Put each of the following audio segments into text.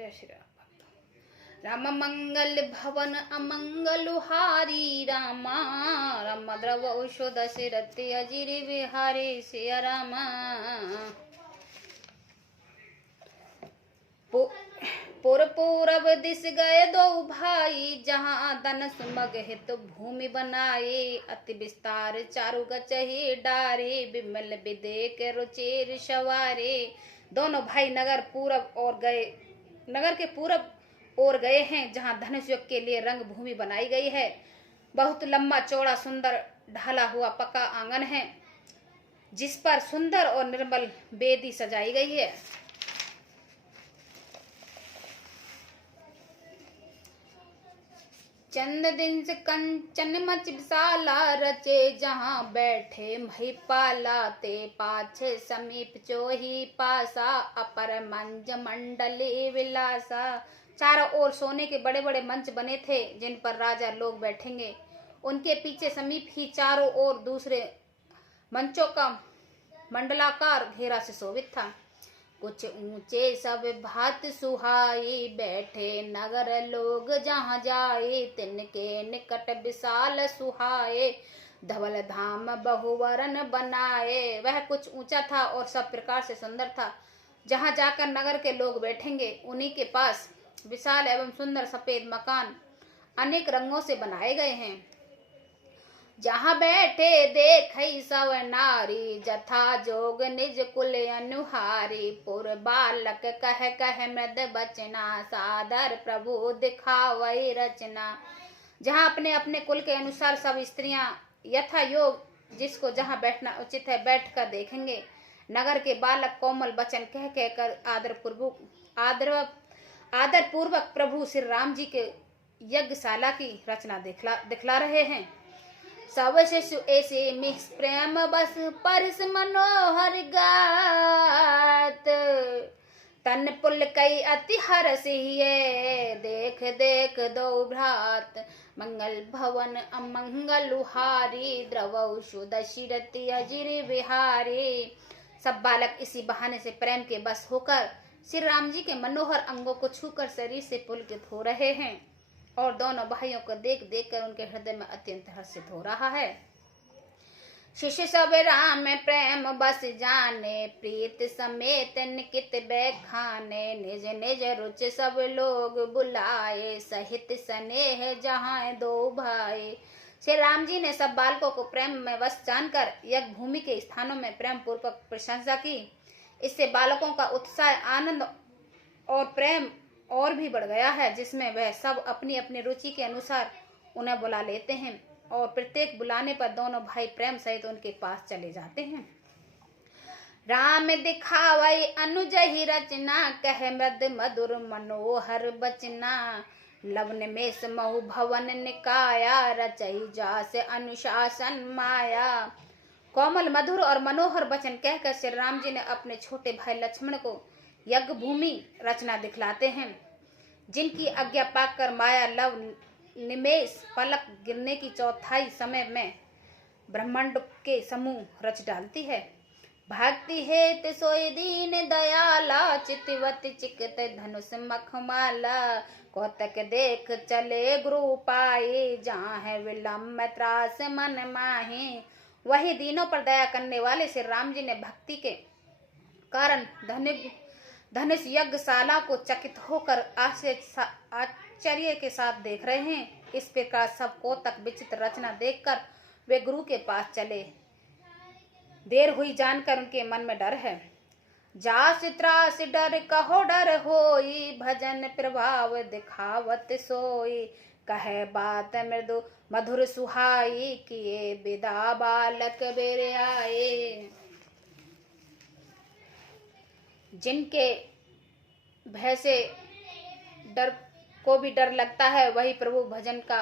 जय श्री राम। राम मंगल भवन अमंगलहारी रामा, राम द्रव औषध दशरथ अजिर बिहारी सिया रामा। पूरब दिस गए दो भाई, जहाँ धन सुमग हित भूमि बनाए। अति विस्तार चारु गचही डारे, बिमल विदेक रुचेर सवारे। दोनों भाई नगर के पूरब ओर गए हैं, जहाँ धनुष युग के लिए रंग भूमि बनाई गई है। बहुत लंबा चौड़ा सुंदर ढाला हुआ पक्का आंगन है, जिस पर सुंदर और निर्मल वेदी सजाई गई है। चंद दिन से कंचन मच विशाला रचे, जहाँ बैठे महिपाला। ते पाछे समीप चोही पासा, अपर मंज मंडली विलासा। चारों ओर सोने के बड़े बड़े मंच बने थे, जिन पर राजा लोग बैठेंगे। उनके पीछे समीप ही चारों ओर दूसरे मंचों का मंडलाकार घेरा से शोभित था। कुछ ऊंचे सब भात सुहाई, बैठे नगर लोग जहाँ जाए। तिनके निकट विशाल सुहाए, धवल धाम बहुवरन बनाए। वह कुछ ऊंचा था और सब प्रकार से सुंदर था। जहाँ जाकर नगर के लोग बैठेंगे, उन्हीं के पास विशाल एवं सुंदर सफेद मकान अनेक रंगों से बनाए गए हैं। जहाँ बैठे देखई सब नारी, जथा जोग निज कुल अनुहारी। पुर बालक कह कह मृद बचना, सादर प्रभु दिखावई रचना। जहाँ अपने अपने कुल के अनुसार सब स्त्रियां यथा योग जिसको जहाँ बैठना उचित है बैठकर देखेंगे। नगर के बालक कोमल वचन कह कहकर आदर पूर्वक प्रभु श्री राम जी के यज्ञशाला की रचना दिखला रहे हैं। सब शिशु ऐसे मिक्स प्रेम बस परस मनोहर गात। तन पुल कई अति हरस हिये, देख देख दो भ्रात। मंगल भवन अमंगलहारी, द्रवौ दशरथ अजिर बिहारी। सब बालक इसी बहाने से प्रेम के बस होकर श्री राम जी के मनोहर अंगों को छूकर शरीर से पुलकित हो रहे हैं, और दोनों भाइयों को देख देख कर उनके हृदय में अत्यंत हर्षित हो रहा है। शिष्य सब राम में प्रेम बस जाने, प्रीत समेत निकित बैखाने। निज निज रुच सब लोग बुलाए, सहित स्नेह जहाँ दो भाई। श्री राम जी ने सब बालकों को प्रेम में वश जानकर यज्ञ भूमि के स्थानों में प्रेम पूर्वक प्रशंसा की। इससे बालकों का उत्साह, आनंद और प्रेम और भी बढ़ गया है, जिसमें वह सब अपनी अपनी रुचि के अनुसार उन्हें बुला लेते हैं, और प्रत्येक बुलाने पर दोनों भाई प्रेम सहित उनके पास चले जाते हैं। राम दिखावई अनुज ही रचना, कह मृद मधुर मनोहर बचना। लवन में महु भवन निकाया, रचई जास अनुशासन माया। कोमल मधुर और मनोहर वचन कहकर श्री राम जी ने अपने छोटे भाई लक्ष्मण को यज्ञ भूमि रचना दिखलाते हैं, जिनकी आज्ञा पाकर माया लव निमेष पलक गिरने की चौथाई समय में ब्रह्मांड के समूह रच डालती है। भक्ति हेत सोई दीन दयाला, चितवत चिकत धनुष मखमाला। कौतक देख चले गुरु पाए, जहाँ है विलम्ब त्रास मन माहे। वही दीनों पर दया करने वाले श्री राम जी ने भक्ति के कारण धनुष यज्ञशाला को चकित होकर आश्चर्य के साथ देख रहे हैं। इस प्रकार सब कौतक विचित्र रचना देखकर वे गुरु के पास चले। देर हुई जानकर उनके मन में डर है। जास त्रास डर कहो डर होई, भजन प्रभाव दिखावत सोई। कहे बात मृदु मधुर सुहाई, किए विदा बालक बेर आए। जिनके भय से डर को भी डर लगता है, वही प्रभु भजन का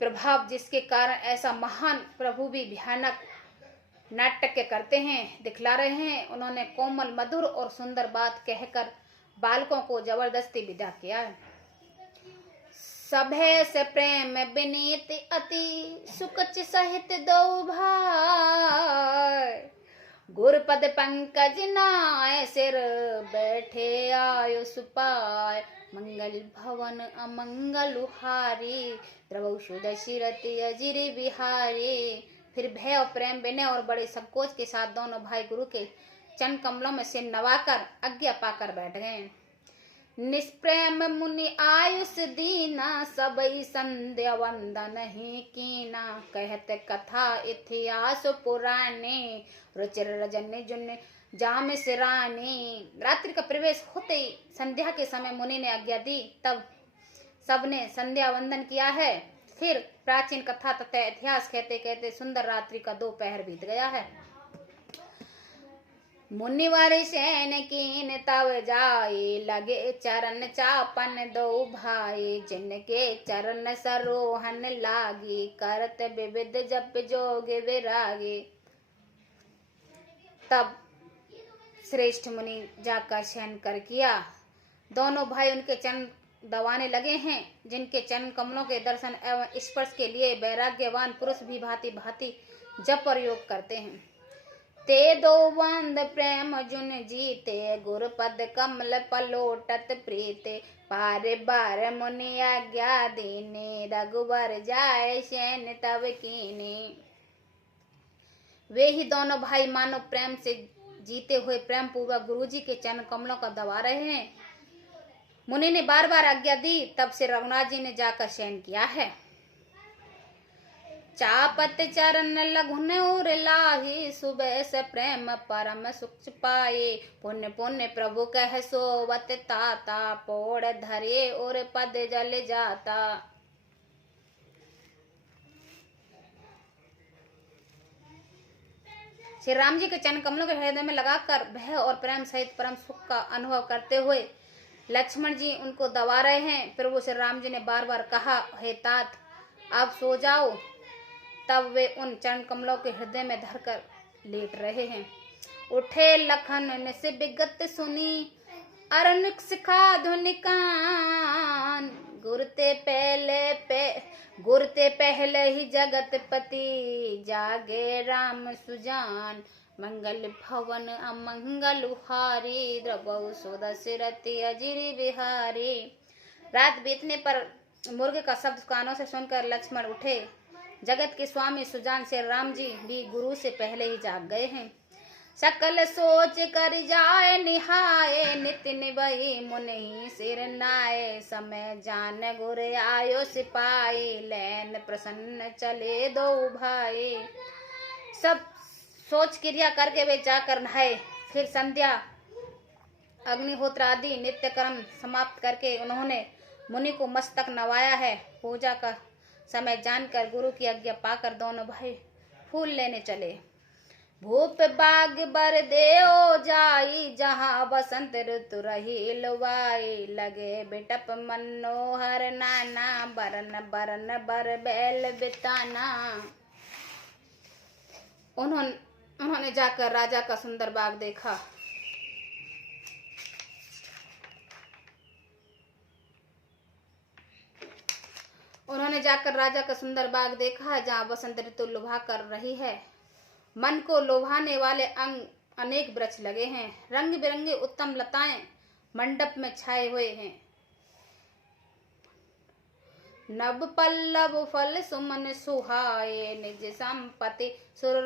प्रभाव, जिसके कारण ऐसा महान प्रभु भी भयानक नाट्य करते हैं, दिखला रहे हैं। उन्होंने कोमल मधुर और सुंदर बात कहकर बालकों को जबरदस्ती विदा किया। सभे से प्रेम विनीत अति, सुकच सहित दो भाई। गुरपद पंकज नाय सिर बैठे आयुष पाय मंगल भवन अमंगल हारी द्रवौ सुदशिरति अजिर बिहारी। फिर भय और प्रेम विनय और बड़े संकोच के साथ दोनों भाई गुरु के चरण कमलों में सिर नवाकर आज्ञा पाकर बैठ गए। निष्प्रेम मुनि आयुष दीना सबई संध्या वंदन ही कीना कहते कथा इतिहास पुराने रुचिर रजन जुन जाम सिरानी। रात्रि का प्रवेश होते ही संध्या के समय मुनि ने आज्ञा दी, तब सबने संध्या वंदन किया है। फिर प्राचीन कथा तथा इतिहास कहते कहते सुंदर रात्रि का दोपहर बीत गया है। मुनिवर सैन कीन तब जाए लगे चरण चापन दो भाई जिनके चरण सरोहन लागी करत विविध जप जोग विरागे। तब श्रेष्ठ मुनि जाकर शयन कर किया। दोनों भाई उनके चरण दबाने लगे हैं, जिनके चरण कमलों के दर्शन एवं स्पर्श के लिए वैराग्यवान पुरुष भी भांति भांति जप और योग करते हैं। ते दो बंद प्रेम जुन जीते गुरपद कमल पलोटत प्रीते पारे बार मुनि आज्ञा दीने रघुवर जाय शयन तब कीने। वे ही दोनों भाई मानो प्रेम से जीते हुए प्रेम पूर्वक गुरु जी के चरण कमलों का दबा रहे हैं। मुनि ने बार बार आज्ञा दी, तब से रघुनाथ जी ने जाकर शयन किया है। चापत चरण लघुन और लाही सुबह से प्रेम परम सुख पाए पुण्य पुण्य प्रभु कह सोवत ताता पोड़ धरे और पद जल जाता। श्री राम जी के चरण कमलों के हृदय में लगाकर भय और प्रेम सहित परम सुख का अनुभव करते हुए लक्ष्मण जी उनको दबा रहे हैं। प्रभु श्री राम जी ने बार बार कहा, हे तात आप सो जाओ। तब वे उन चरण कमलों के हृदय में धरकर लेट रहे हैं। उठे लखन ने से विगत सुनी अरनुक सिखा धुनिकान गुरते पहले ही जगत पति जागे राम सुजान मंगल भवन अमंगल हारी द्रवौ सुदशिरति अजिर बिहारी। रात बीतने पर मुर्ग का शब्द कानों से सुनकर लक्ष्मण उठे। जगत के स्वामी सुजान से राम जी भी गुरु से पहले ही जाग गए हैं। सकल सोच कर जाए निहाय नित्य निभई मुनि सिर नाय समय जान गुर आयो सिपाही लैन प्रसन्न चले दो भाई। सब सोच क्रिया करके वे जाकर नहाए। फिर संध्या अग्निहोत्र आदि नित्य कर्म समाप्त करके उन्होंने मुनि को मस्तक नवाया है। पूजा का समय जानकर गुरु की आज्ञा पाकर दोनों भाई फूल लेने चले। भूप बाग बर देओ जाई जहाँ बसंत ऋतु रही लुवाई लगे बिटप मनोहर नाना बरन बरन बर बैल बिताना। उन्होंने जाकर राजा का सुंदर बाग देखा। जहाँ बसंत ऋतु लुभा कर रही है। मन को लोभाने वाले अनेक वृक्ष लगे हैं। रंग बिरंगे उत्तम लताएं मंडप में छाए हुए हैं। नभ पल्लव फल सुमन सुहाए निज संपत्ति सुर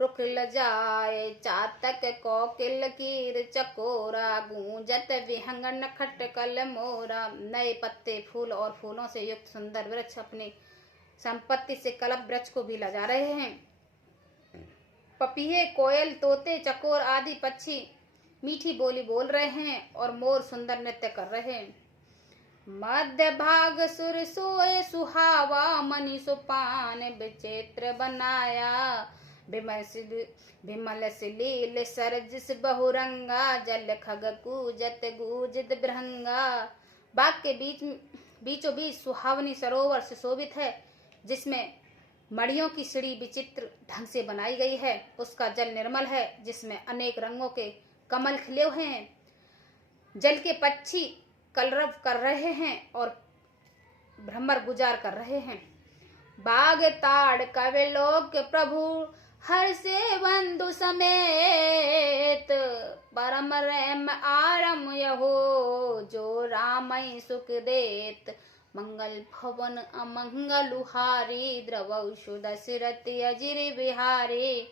रुख लजाए चातक कोकिल कीर चकोरा गूंजत विहंगन खटकल मोरा। नए पत्ते फूल और फूलों से युक्त सुंदर वृक्ष अपनी संपत्ति से कल्प वृक्ष को भी लजा रहे हैं। पपीहे कोयल तोते चकोर आदि पक्षी मीठी बोली बोल रहे हैं और मोर सुंदर नृत्य कर रहे हैं। मध्य भाग सुर सोए सुहावा मनी सुपान विचित्र बनाया विमल सिलील सरजिस बहुरंगा जल खग कूजत गूजित ब्रहंगा। बाग के बीचों बीच सुहावनी सरोवर से शोभित है, जिसमें मड़ियों की सीढ़ी विचित्र ढंग से बनाई गई है। उसका जल निर्मल है, जिसमें अनेक रंगों के कमल खिले हुए हैं। जल के पक्षी कलरव कर रहे हैं और भ्रमर गुजार कर रहे हैं। बाग ताड़ कवे लोक प्रभु हर से बंधु समेत, परम रैम आरम यहो, जो रामई सुख देत, मंगल भवन अमंगलुहारी, द्रवशु दशरथ अजिर बिहारी।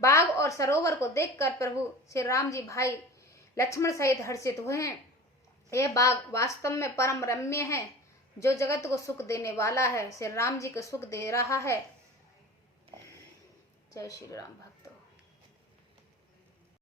बाग और सरोवर को देखकर प्रभु श्री राम जी भाई लक्ष्मण सहित हर्षित हुए हैं। यह बाग वास्तव में परम रम्य है, जो जगत को सुख देने वाला है, श्री राम जी को सुख दे रहा है। जय श्री राम भक्त।